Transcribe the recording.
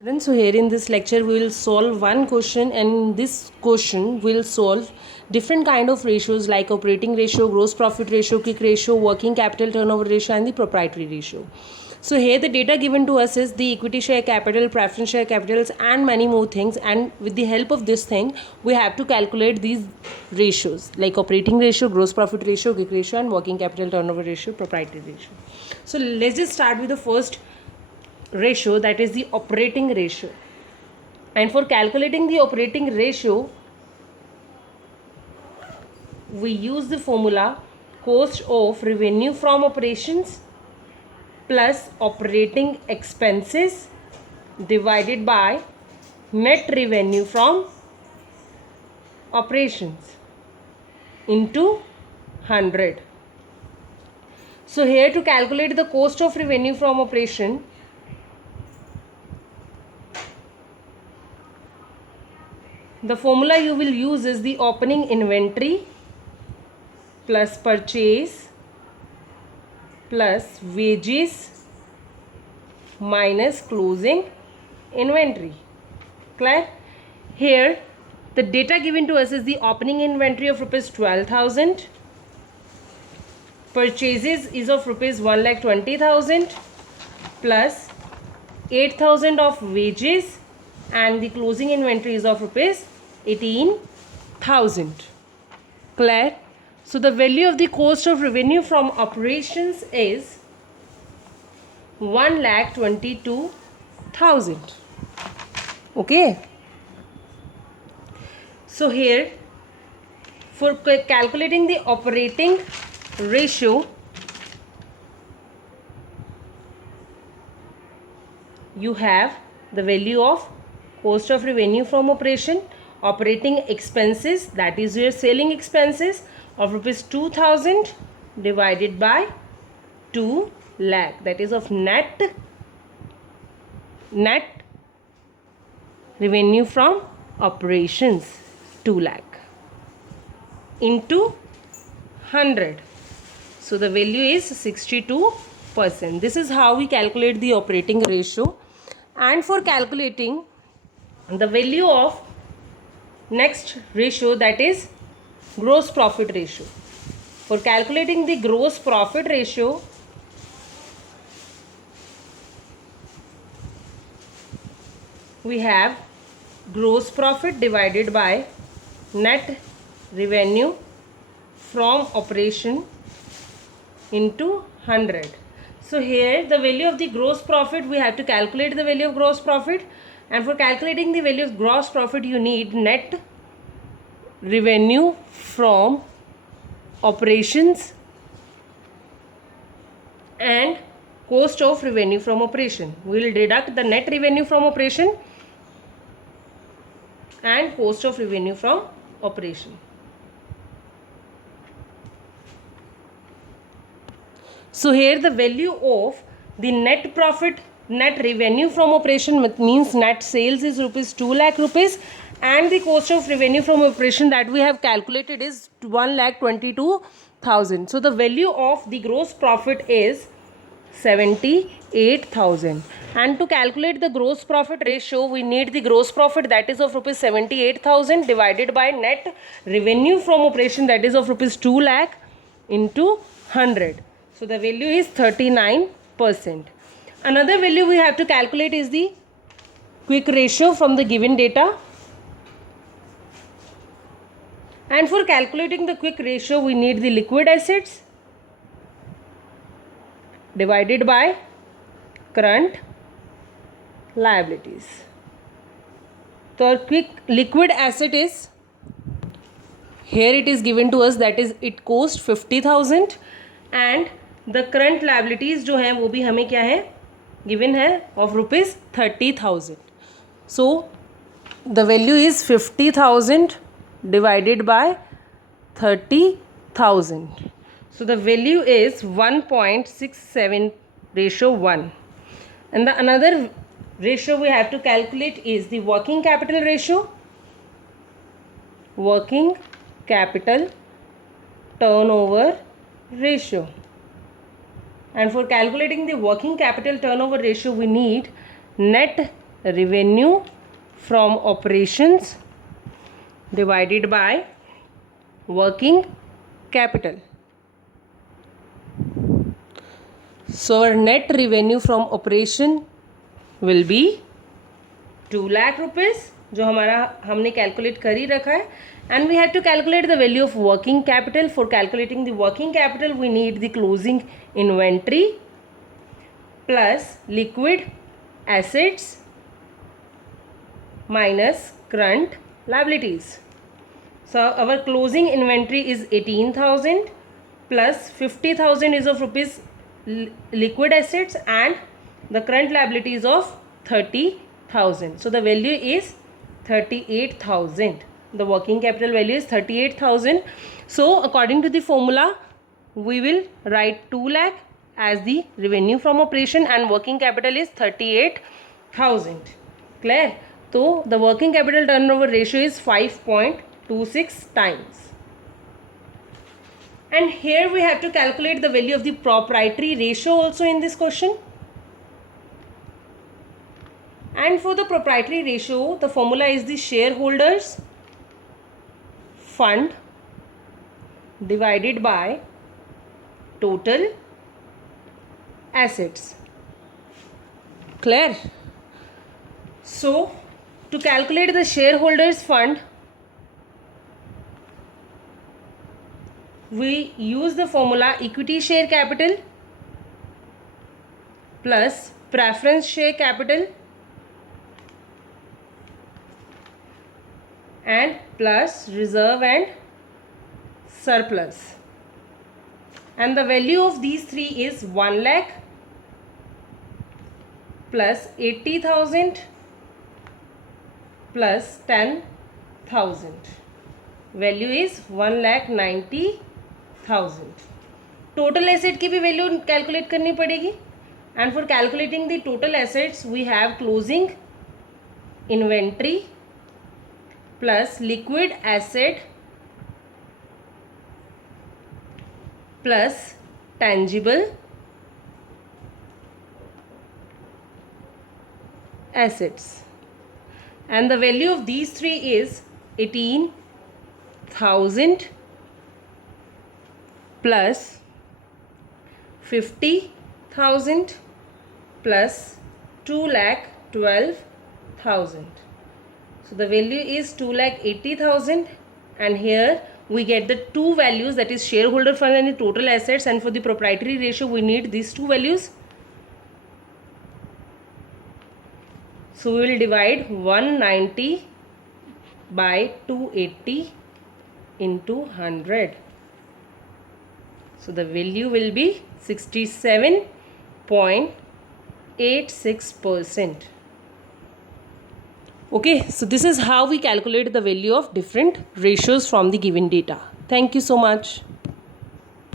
Students, so here in this lecture we will solve one question, and in this question we will solve different kind of ratios like operating ratio, gross profit ratio, quick ratio, working capital turnover ratio and the proprietary ratio. So here the data given to us is the equity share capital, preference share capitals and many more things, and with the help of this thing we have to calculate these ratios like operating ratio, gross profit ratio, quick ratio and working capital turnover ratio, proprietary ratio. So let's just start with the first ratio, that is the operating ratio. And for calculating the operating ratio we use the formula cost of revenue from operations plus operating expenses divided by net revenue from operations into 100. So here to calculate the cost of revenue from operation, the formula you will use is the opening inventory plus purchase plus wages minus closing inventory. Clear? Here the data given to us is the opening inventory of rupees 12,000, purchases is of rupees 1,20,000 plus 8,000 of wages, and the closing inventory is of rupees 18,000. Clear? So the value of the cost of revenue from operations is 1,22,000. Okay. So here for calculating the operating ratio, you have the value of cost of revenue from operation, operating expenses, that is your selling expenses of rupees 2,000 divided by 2 lakh, that is of net revenue from operations 2 lakh into 100. So the value is 62%. This is how we calculate the operating ratio. And for calculating the value of next ratio, that is gross profit ratio. For calculating the gross profit ratio, we have gross profit divided by net revenue from operation into 100. So here the value of the gross profit, we have to calculate the value of gross profit, and for calculating the value of gross profit you need net revenue from operations and cost of revenue from operation. We will deduct the net revenue from operation and cost of revenue from operation. So here the value of the net profit, net revenue from operation means net sales is rupees 2 lakh rupees, and the cost of revenue from operation that we have calculated is 1,22,000. So the value of the gross profit is 78,000, and to calculate the gross profit ratio we need the gross profit, that is of rupees 78,000 divided by net revenue from operation, that is of rupees 2 lakh into 100. So the value is 39%. Another value we have to calculate is the quick ratio from the given data. And for calculating the quick ratio we need the liquid assets divided by current liabilities. So our quick liquid asset is, here it is given to us, that is it cost 50,000, and the current liabilities जो हैं वो भी हमें क्या है given है of rupees 30,000. So the value is 50,000 divided by 30,000. So the value is 1.67 ratio 1. And the another ratio we have to calculate is the working capital ratio, working capital turnover ratio. And for calculating the working capital turnover ratio we need net revenue from operations divided by working capital. So our net revenue from operation will be 2 lakh rupees, जो हमने calculate कर ही रखा है. And we have to calculate the value of working capital. For calculating the working capital, we need the closing inventory plus liquid assets minus current liabilities. So our closing inventory is 18,000 plus 50,000 is of rupees liquid assets and the current liabilities of 30,000. So the value is 38,000. The working capital value is 38,000. So according to the formula, we will write 2 lakh as the revenue from operation and working capital is 38,000. Clear? So the working capital turnover ratio is 5.26 times. And here we have to calculate the value of the proprietary ratio also in this question. And for the proprietary ratio, the formula is the shareholders fund divided by total assets. Clear? So to calculate the shareholders fund, we use the formula equity share capital plus preference share capital and plus reserve and surplus. And the value of these three is 1 lakh plus 80,000 plus 10,000. Value is 1,90,000. Total asset की भी value calculate करनी पड़ेगी. And for calculating the total assets, we have closing inventory plus liquid asset plus tangible assets. And the value of these three is 18,000 plus 50,000 plus 2,12,000. So the value is 2,80,000 and here we get the two values, that is shareholder fund and the total assets, and for the proprietary ratio we need these two values. So we will divide 190 by 280 into 100. So the value will be 67.86%. Okay, so this is how we calculate the value of different ratios from the given data. Thank you so much.